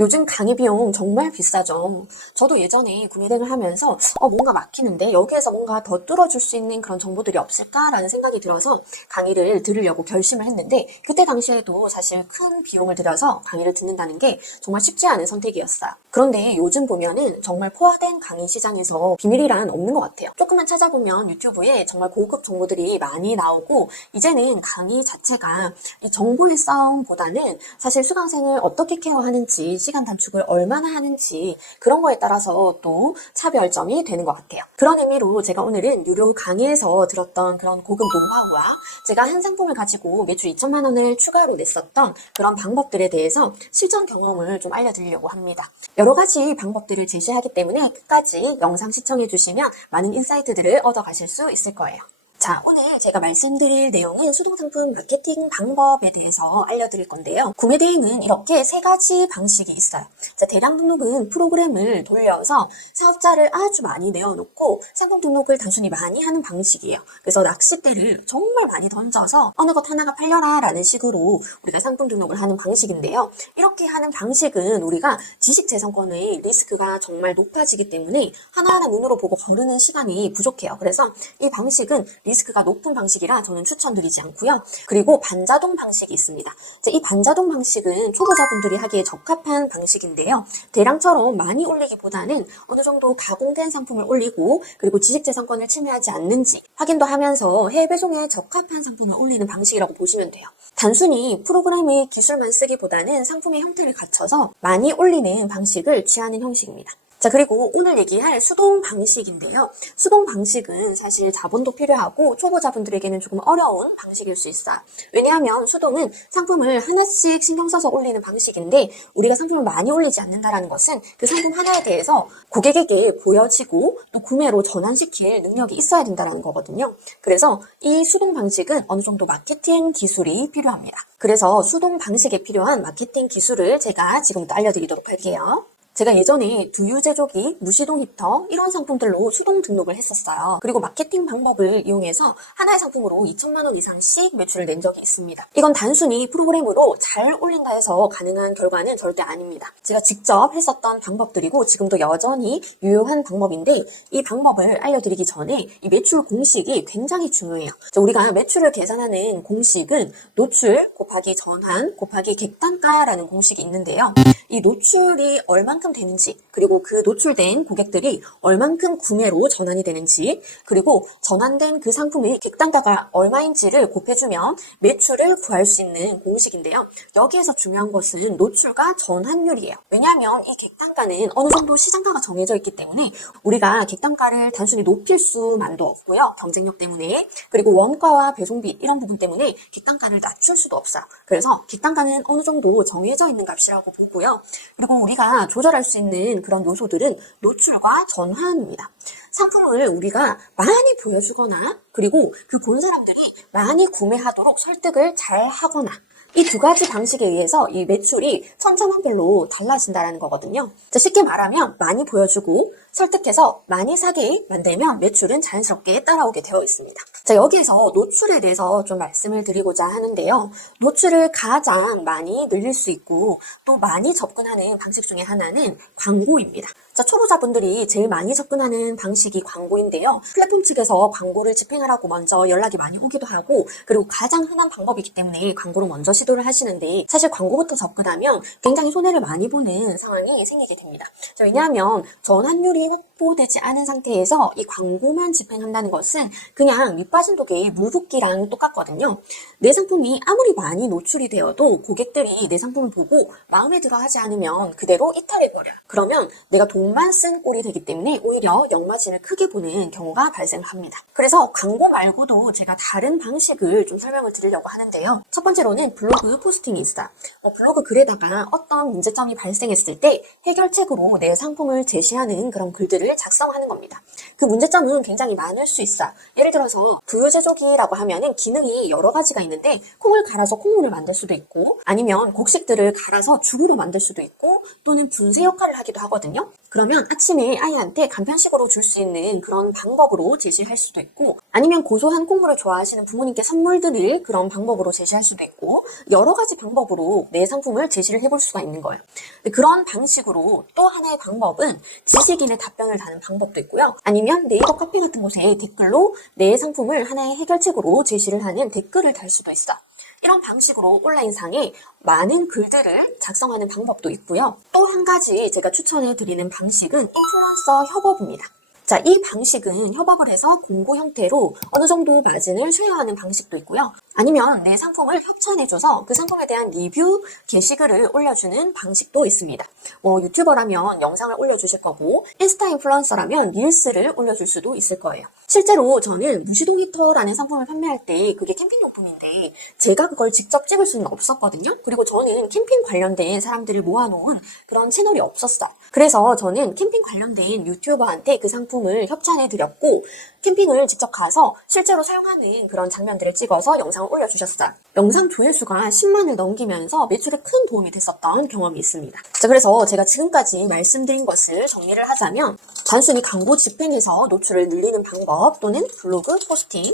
요즘 강의 비용 정말 비싸죠. 저도 예전에 구매등을 하면서 뭔가 막히는데 여기에서 뭔가 더 뚫어줄 수 있는 그런 정보들이 없을까라는 생각이 들어서 강의를 들으려고 결심을 했는데 그때 당시에도 사실 큰 비용을 들여서 강의를 듣는다는 게 정말 쉽지 않은 선택이었어요. 그런데 요즘 보면은 정말 포화된 강의 시장에서 비밀이란 없는 것 같아요. 조금만 찾아보면 유튜브에 정말 고급 정보들이 많이 나오고 이제는 강의 자체가 이 정보의 싸움보다는 사실 수강생을 어떻게 케어하는지 시간 단축을 얼마나 하는지 그런 거에 따라서 또 차별점이 되는 것 같아요. 그런 의미로 제가 오늘은 유료 강의에서 들었던 그런 고급 노하우와 제가 한 상품을 가지고 매출 2천만 원을 추가로 냈었던 그런 방법들에 대해서 실전 경험을 좀 알려드리려고 합니다. 여러 가지 방법들을 제시하기 때문에 끝까지 영상 시청해 주시면 많은 인사이트들을 얻어가실 수 있을 거예요. 자, 오늘 제가 말씀드릴 내용은 수동상품 마케팅 방법에 대해서 알려드릴 건데요. 구매 대행은 이렇게 세 가지 방식이 있어요. 자, 대량 등록은 프로그램을 돌려서 사업자를 아주 많이 내어놓고 상품 등록을 단순히 많이 하는 방식이에요. 그래서 낚싯대를 정말 많이 던져서 어느 것 하나가 팔려라 라는 식으로 우리가 상품 등록을 하는 방식인데요. 이렇게 하는 방식은 우리가 지식재산권의 리스크가 정말 높아지기 때문에 하나하나 눈으로 보고 거르는 시간이 부족해요. 그래서 이 방식은 리스크가 높은 방식이라 저는 추천드리지 않고요. 그리고 반자동 방식이 있습니다. 이 반자동 방식은 초보자분들이 하기에 적합한 방식인데요. 대량처럼 많이 올리기보다는 어느 정도 가공된 상품을 올리고 그리고 지식재산권을 침해하지 않는지 확인도 하면서 해외 배송에 적합한 상품을 올리는 방식이라고 보시면 돼요. 단순히 프로그램의 기술만 쓰기보다는 상품의 형태를 갖춰서 많이 올리는 방식을 취하는 형식입니다. 자, 그리고 오늘 얘기할 수동 방식인데요. 수동 방식은 사실 자본도 필요하고 초보자분들에게는 조금 어려운 방식일 수 있어요. 왜냐하면 수동은 상품을 하나씩 신경 써서 올리는 방식인데 우리가 상품을 많이 올리지 않는다는 것은 그 상품 하나에 대해서 고객에게 보여지고 또 구매로 전환시킬 능력이 있어야 된다는 거거든요. 그래서 이 수동 방식은 어느 정도 마케팅 기술이 필요합니다. 그래서 수동 방식에 필요한 마케팅 기술을 제가 지금부터 알려드리도록 할게요. 제가 예전에 두유 제조기, 무시동 히터 이런 상품들로 수동 등록을 했었어요. 그리고 마케팅 방법을 이용해서 하나의 상품으로 2천만 원 이상씩 매출을 낸 적이 있습니다. 이건 단순히 프로그램으로 잘 올린다 해서 가능한 결과는 절대 아닙니다. 제가 직접 했었던 방법들이고 지금도 여전히 유효한 방법인데 이 방법을 알려드리기 전에 이 매출 공식이 굉장히 중요해요. 우리가 매출을 계산하는 공식은 노출 곱하기 전환 곱하기 객단가라는 공식이 있는데요. 이 노출이 얼만큼 되는지 그리고 그 노출된 고객들이 얼만큼 구매로 전환이 되는지 그리고 전환된 그 상품의 객단가가 얼마인지를 곱해주면 매출을 구할 수 있는 공식인데요. 여기에서 중요한 것은 노출과 전환율이에요. 왜냐하면 이 객단가는 어느 정도 시장가가 정해져 있기 때문에 우리가 객단가를 단순히 높일 수만도 없고요. 경쟁력 때문에 그리고 원가와 배송비 이런 부분 때문에 객단가를 낮출 수도 없어요. 그래서 객단가는 어느 정도 정해져 있는 값이라고 보고요. 그리고 우리가 조절할 수 있는 그런 요소들은 노출과 전환입니다. 상품을 우리가 많이 보여주거나 그리고 그 본 사람들이 많이 구매하도록 설득을 잘 하거나 이 두 가지 방식에 의해서 이 매출이 천차만별로 달라진다는 거거든요. 쉽게 말하면 많이 보여주고 설득해서 많이 사게 만들면 매출은 자연스럽게 따라오게 되어 있습니다. 자, 여기에서 노출에 대해서 좀 말씀을 드리고자 하는데요. 노출을 가장 많이 늘릴 수 있고 또 많이 접근하는 방식 중에 하나는 광고입니다. 자, 초보자분들이 제일 많이 접근하는 방식이 광고인데요. 플랫폼 측에서 광고를 집행하라고 먼저 연락이 많이 오기도 하고 그리고 가장 흔한 방법이기 때문에 광고를 먼저 시도를 하시는데 사실 광고부터 접근하면 굉장히 손해를 많이 보는 상황이 생기게 됩니다. 자, 왜냐하면 전환율이 확보되지 않은 상태에서 이 광고만 집행한다는 것은 그냥 밑 빠진 독에 물 붓기랑 똑같거든요. 내 상품이 아무리 많이 노출이 되어도 고객들이 내 상품을 보고 마음에 들어 하지 않으면 그대로 이탈해버려요. 그러면 내가 돈만 쓴 꼴이 되기 때문에 오히려 역마진을 크게 보는 경우가 발생합니다. 그래서 광고 말고도 제가 다른 방식을 좀 설명을 드리려고 하는데요. 첫 번째로는 블로그 포스팅이 있어요. 블로그 글에다가 어떤 문제점이 발생했을 때 해결책으로 내 상품을 제시하는 그런 글들을 작성하는 겁니다. 그 문제점은 굉장히 많을 수 있어요. 예를 들어서 두유 제조기라고 하면은 기능이 여러 가지가 있는데 콩을 갈아서 콩물을 만들 수도 있고 아니면 곡식들을 갈아서 죽으로 만들 수도 있고 또는 분쇄 역할을 하기도 하거든요. 그러면 아침에 아이한테 간편식으로 줄 수 있는 그런 방법으로 제시할 수도 있고, 아니면 고소한 콩물을 좋아하시는 부모님께 선물 드릴 그런 방법으로 제시할 수도 있고, 여러 가지 방법으로 내 상품을 제시를 해볼 수가 있는 거예요. 그런 방식으로 또 하나의 방법은 지식인의 답변을 다는 방법도 있고요. 아니면 네이버 카페 같은 곳에 댓글로 내 상품을 하나의 해결책으로 제시를 하는 댓글을 달 수도 있어. 이런 방식으로 온라인상에 많은 글들을 작성하는 방법도 있고요. 또 한 가지 제가 추천해 드리는 방식은 인플루언서 협업입니다. 자, 이 방식은 협업을 해서 공고 형태로 어느 정도 마진을 쉐어하는 방식도 있고요. 아니면 내 상품을 협찬해줘서 그 상품에 대한 리뷰 게시글을 올려주는 방식도 있습니다. 유튜버라면 영상을 올려주실 거고, 인스타 인플루언서라면 릴스를 올려줄 수도 있을 거예요. 실제로 저는 무시동 히터라는 상품을 판매할 때 그게 캠핑용품인데 제가 그걸 직접 찍을 수는 없었거든요. 그리고 저는 캠핑 관련된 사람들을 모아놓은 그런 채널이 없었어요. 그래서 저는 캠핑 관련된 유튜버한테 그 상품을 협찬해드렸고, 캠핑을 직접 가서 실제로 사용하는 그런 장면들을 찍어서 영상을 올려주셨어요. 영상 조회수가 10만을 넘기면서 매출에 큰 도움이 됐었던 경험이 있습니다. 자, 그래서 제가 지금까지 말씀드린 것을 정리를 하자면, 단순히 광고 집행해서 노출을 늘리는 방법, 또는 블로그 포스팅,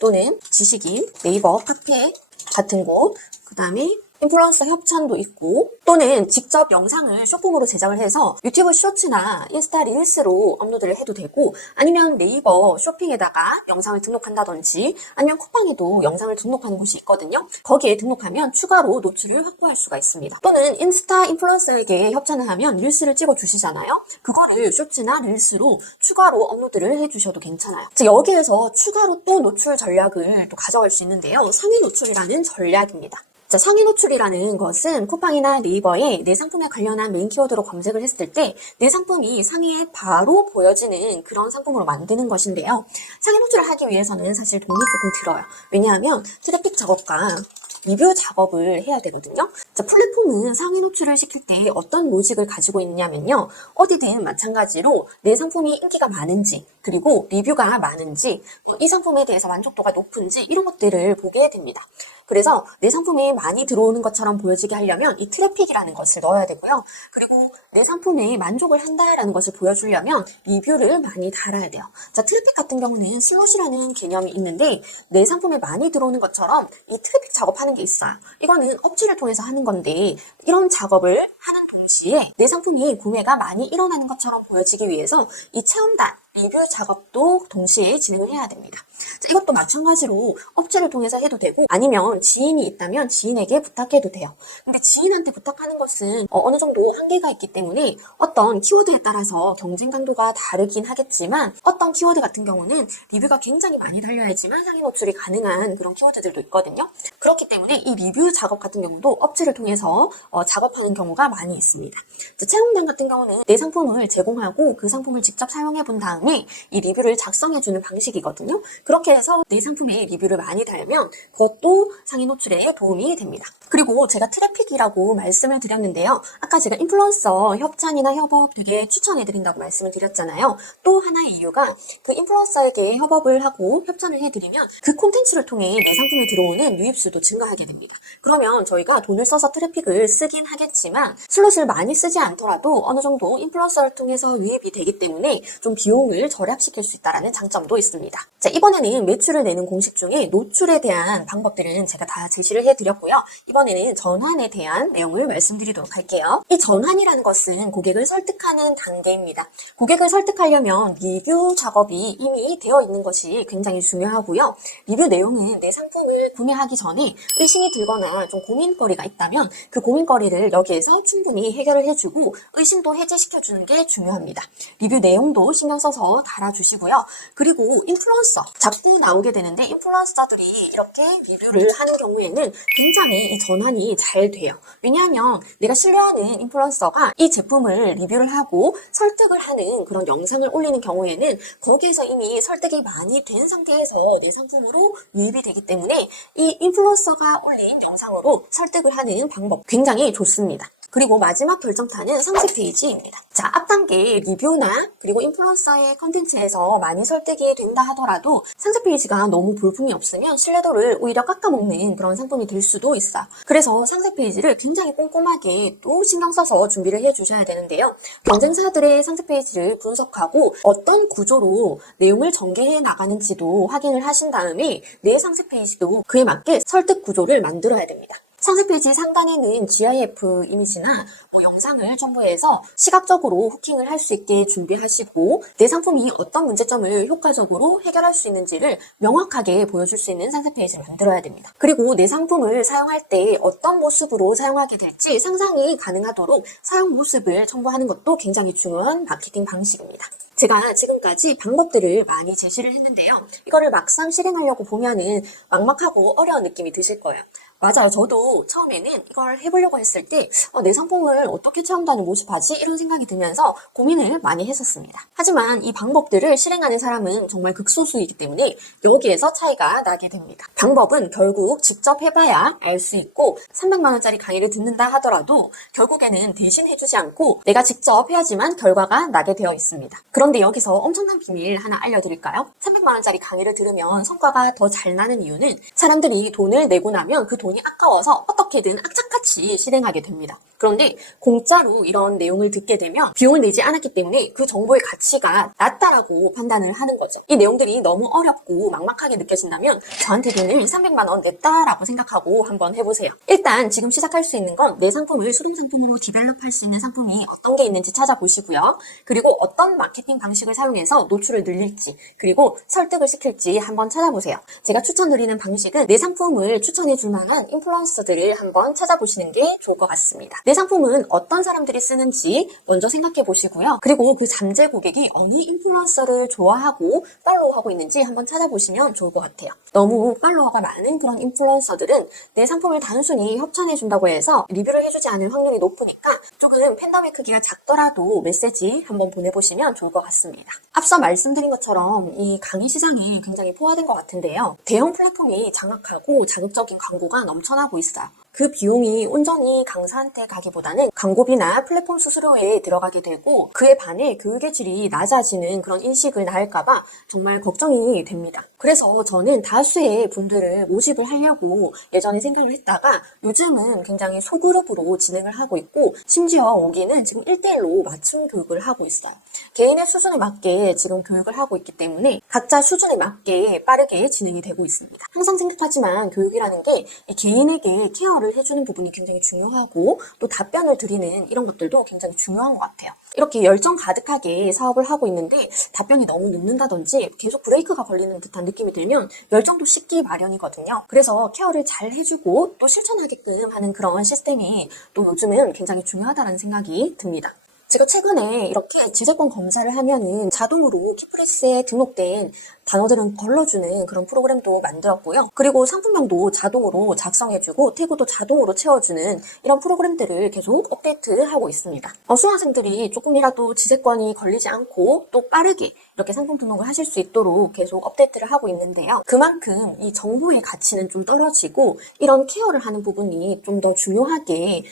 또는 지식인, 네이버 카페 같은 곳, 그 다음에 인플루언서 협찬도 있고, 또는 직접 영상을 쇼폼으로 제작을 해서 유튜브 쇼츠나 인스타 릴스로 업로드를 해도 되고, 아니면 네이버 쇼핑에다가 영상을 등록한다든지, 아니면 쿠팡에도 영상을 등록하는 곳이 있거든요. 거기에 등록하면 추가로 노출을 확보할 수가 있습니다. 또는 인스타 인플루언서에게 협찬을 하면 릴스를 찍어 주시잖아요. 그거를 쇼츠나 릴스로 추가로 업로드를 해주셔도 괜찮아요. 즉, 여기에서 추가로 또 노출 전략을 또 가져갈 수 있는데요. 상위 노출이라는 전략입니다. 자, 상위 노출이라는 것은 쿠팡이나 네이버에 내 상품에 관련한 메인 키워드로 검색을 했을 때 내 상품이 상위에 바로 보여지는 그런 상품으로 만드는 것인데요. 상위 노출을 하기 위해서는 사실 돈이 조금 들어요. 왜냐하면 트래픽 작업과 리뷰 작업을 해야 되거든요. 자, 플랫폼은 상위 노출을 시킬 때 어떤 로직을 가지고 있냐면요. 어디든 마찬가지로 내 상품이 인기가 많은지, 그리고 리뷰가 많은지, 이 상품에 대해서 만족도가 높은지 이런 것들을 보게 됩니다. 그래서 내 상품이 많이 들어오는 것처럼 보여지게 하려면 이 트래픽이라는 것을 넣어야 되고요. 그리고 내 상품에 만족을 한다라는 것을 보여주려면 리뷰를 많이 달아야 돼요. 자, 트래픽 같은 경우는 슬롯이라는 개념이 있는데 내 상품에 많이 들어오는 것처럼 이 트래픽 작업하는 게 있어요. 이거는 업체를 통해서 하는 건데, 이런 작업을 하는 동시에 내 상품이 구매가 많이 일어나는 것처럼 보여지기 위해서 이 체험단, 리뷰 작업도 동시에 진행을 해야 됩니다. 자, 이것도 마찬가지로 업체를 통해서 해도 되고, 아니면 지인이 있다면 지인에게 부탁해도 돼요. 근데 지인한테 부탁하는 것은 어느 정도 한계가 있기 때문에 어떤 키워드에 따라서 경쟁 강도가 다르긴 하겠지만, 어떤 키워드 같은 경우는 리뷰가 굉장히 많이 달려야지만 상위 노출이 가능한 그런 키워드들도 있거든요. 그렇기 때문에 이 리뷰 작업 같은 경우도 업체를 통해서 작업하는 경우가 많이 있습니다. 자, 체험단 같은 경우는 내 상품을 제공하고 그 상품을 직접 사용해 본 다음에 이 리뷰를 작성해주는 방식이거든요. 그렇게 해서 내 상품에 리뷰를 많이 달면 그것도 상위 노출에 도움이 됩니다. 그리고 제가 트래픽이라고 말씀을 드렸는데요. 아까 제가 인플루언서 협찬이나 협업 되게 추천해드린다고 말씀을 드렸잖아요. 또 하나의 이유가 그 인플루언서에게 협업을 하고 협찬을 해드리면 그 콘텐츠를 통해 내 상품에 들어오는 유입수도 증가하게 됩니다. 그러면 저희가 돈을 써서 트래픽을 쓰긴 하겠지만 슬롯을 많이 쓰지 않더라도 어느 정도 인플루언서를 통해서 유입이 되기 때문에 좀 비용을 절약시킬 수 있다는 장점도 있습니다. 자, 이번에는 매출을 내는 공식 중에 노출에 대한 방법들은 제가 다 제시를 해드렸고요. 이번에는 전환에 대한 내용을 말씀드리도록 할게요. 이 전환이라는 것은 고객을 설득하는 단계입니다. 고객을 설득하려면 리뷰 작업이 이미 되어 있는 것이 굉장히 중요하고요. 리뷰 내용은 내 상품을 구매하기 전에 의심이 들거나 좀 고민거리가 있다면 그 고민거리를 여기에서 충분히 해결을 해주고 의심도 해제시켜주는 게 중요합니다. 리뷰 내용도 신경 써서 달아주시고요. 그리고 인플루언서, 자꾸 나오게 되는데 인플루언서들이 이렇게 리뷰를 하는 경우에는 굉장히 이 전환이 잘 돼요. 왜냐하면 내가 신뢰하는 인플루언서가 이 제품을 리뷰를 하고 설득을 하는 그런 영상을 올리는 경우에는 거기에서 이미 설득이 많이 된 상태에서 내 상품으로 유입이 되기 때문에 이 인플루언서가 올린 영상으로 설득을 하는 방법 굉장히 좋습니다. 그리고 마지막 결정타는 상세 페이지입니다. 자, 앞 단계 리뷰나 그리고 인플루언서의 컨텐츠에서 많이 설득이 된다 하더라도 상세 페이지가 너무 볼품이 없으면 신뢰도를 오히려 깎아먹는 그런 상품이 될 수도 있어요. 그래서 상세 페이지를 굉장히 꼼꼼하게 또 신경 써서 준비를 해주셔야 되는데요. 경쟁사들의 상세 페이지를 분석하고 어떤 구조로 내용을 전개해 나가는지도 확인을 하신 다음에 내 상세 페이지도 그에 맞게 설득 구조를 만들어야 됩니다. 상세 페이지 상단에는 GIF 이미지나 영상을 첨부해서 시각적으로 후킹을 할 수 있게 준비하시고 내 상품이 어떤 문제점을 효과적으로 해결할 수 있는지를 명확하게 보여줄 수 있는 상세 페이지를 만들어야 됩니다. 그리고 내 상품을 사용할 때 어떤 모습으로 사용하게 될지 상상이 가능하도록 사용 모습을 첨부하는 것도 굉장히 중요한 마케팅 방식입니다. 제가 지금까지 방법들을 많이 제시를 했는데요. 이거를 막상 실행하려고 보면은 막막하고 어려운 느낌이 드실 거예요. 맞아요. 저도 처음에는 이걸 해보려고 했을 때 내 상품을 어떻게 체험단을 모집하지? 이런 생각이 들면서 고민을 많이 했었습니다. 하지만 이 방법들을 실행하는 사람은 정말 극소수이기 때문에 여기에서 차이가 나게 됩니다. 방법은 결국 직접 해봐야 알 수 있고 300만 원짜리 강의를 듣는다 하더라도 결국에는 대신 해주지 않고 내가 직접 해야지만 결과가 나게 되어 있습니다. 그런데 여기서 엄청난 비밀 하나 알려드릴까요? 300만 원짜리 강의를 들으면 성과가 더 잘 나는 이유는 사람들이 돈을 내고 나면 그 돈이 아까워서 어떻게든 악착같이 실행하게 됩니다. 그런데 공짜로 이런 내용을 듣게 되면 비용을 내지 않았기 때문에 그 정보의 가치가 낮다라고 판단을 하는 거죠. 이 내용들이 너무 어렵고 막막하게 느껴진다면 저한테 돈을 300만 원 냈다라고 생각하고 한번 해보세요. 일단 지금 시작할 수 있는 건 내 상품을 수동상품으로 디벨롭할 수 있는 상품이 어떤 게 있는지 찾아보시고요. 그리고 어떤 마케팅 방식을 사용해서 노출을 늘릴지 그리고 설득을 시킬지 한번 찾아보세요. 제가 추천드리는 방식은 내 상품을 추천해 줄 만한 인플루언서들을 한번 찾아보시는 게 좋을 것 같습니다. 내 상품은 어떤 사람들이 쓰는지 먼저 생각해 보시고요. 그리고 그 잠재 고객이 어느 인플루언서를 좋아하고 팔로우하고 있는지 한번 찾아보시면 좋을 것 같아요. 너무 팔로워가 많은 그런 인플루언서들은 내 상품을 단순히 협찬해 준다고 해서 리뷰를 해주지 않을 확률이 높으니까 조금 팬덤의 크기가 작더라도 메시지 한번 보내보시면 좋을 것 같습니다. 앞서 말씀드린 것처럼 이 강의 시장이 굉장히 포화된 것 같은데요. 대형 플랫폼이 장악하고 자극적인 광고가 넘쳐나고 있어요. 그 비용이 온전히 강사한테 가기보다는 광고비나 플랫폼 수수료에 들어가게 되고 그에 반해 교육의 질이 낮아지는 그런 인식을 낳을까봐 정말 걱정이 됩니다. 그래서 저는 다수의 분들을 모집을 하려고 예전에 생각을 했다가 요즘은 굉장히 소그룹으로 진행을 하고 있고 심지어 오기는 지금 1대1로 맞춤 교육을 하고 있어요. 개인의 수준에 맞게 지금 교육을 하고 있기 때문에 각자 수준에 맞게 빠르게 진행이 되고 있습니다. 항상 생각하지만 교육이라는 게 개인에게 케어를 해주는 부분이 굉장히 중요하고 또 답변을 드리는 이런 것들도 굉장히 중요한 것 같아요. 이렇게 열정 가득하게 사업을 하고 있는데 답변이 너무 늦는다든지 계속 브레이크가 걸리는 듯한 느낌이 들면 열정도 식기 마련이거든요. 그래서 케어를 잘 해주고 또 실천하게끔 하는 그런 시스템이 또 요즘은 굉장히 중요하다는 생각이 듭니다. 제가 최근에 이렇게 지재권 검사를 하면은 자동으로 키프레스에 등록된 단어들은 걸러주는 그런 프로그램도 만들었고요. 그리고 상품명도 자동으로 작성해주고 태그도 자동으로 채워주는 이런 프로그램들을 계속 업데이트하고 있습니다. 수강생들이 조금이라도 지재권이 걸리지 않고 또 빠르게 이렇게 상품 등록을 하실 수 있도록 계속 업데이트를 하고 있는데요. 그만큼 이 정보의 가치는 좀 떨어지고 이런 케어를 하는 부분이 좀 더 중요하게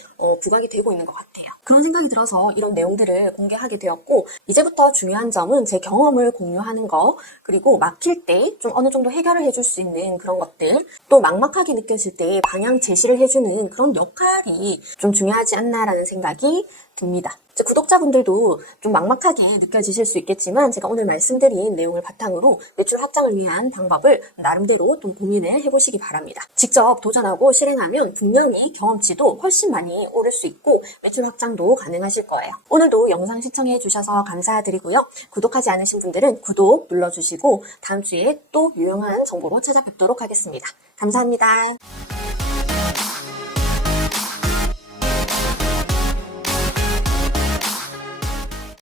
부각이 되고 있는 것 같아요. 그런 생각이 들어서 이런 내용들을 공개하게 되었고 이제부터 중요한 점은 제 경험을 공유하는 거 그리고 막힐 때 좀 어느 정도 해결을 해줄 수 있는 그런 것들 또 막막하게 느껴질 때 방향 제시를 해주는 그런 역할이 좀 중요하지 않나라는 생각이 듭니다. 구독자분들도 좀 막막하게 느껴지실 수 있겠지만 제가 오늘 말씀드린 내용을 바탕으로 매출 확장을 위한 방법을 나름대로 좀 고민을 해보시기 바랍니다. 직접 도전하고 실행하면 분명히 경험치도 훨씬 많이 오를 수 있고 매출 확장도 가능하실 거예요. 오늘도 영상 시청해 주셔서 감사드리고요. 구독하지 않으신 분들은 구독 눌러주시고 다음 주에 또 유용한 정보로 찾아뵙도록 하겠습니다. 감사합니다.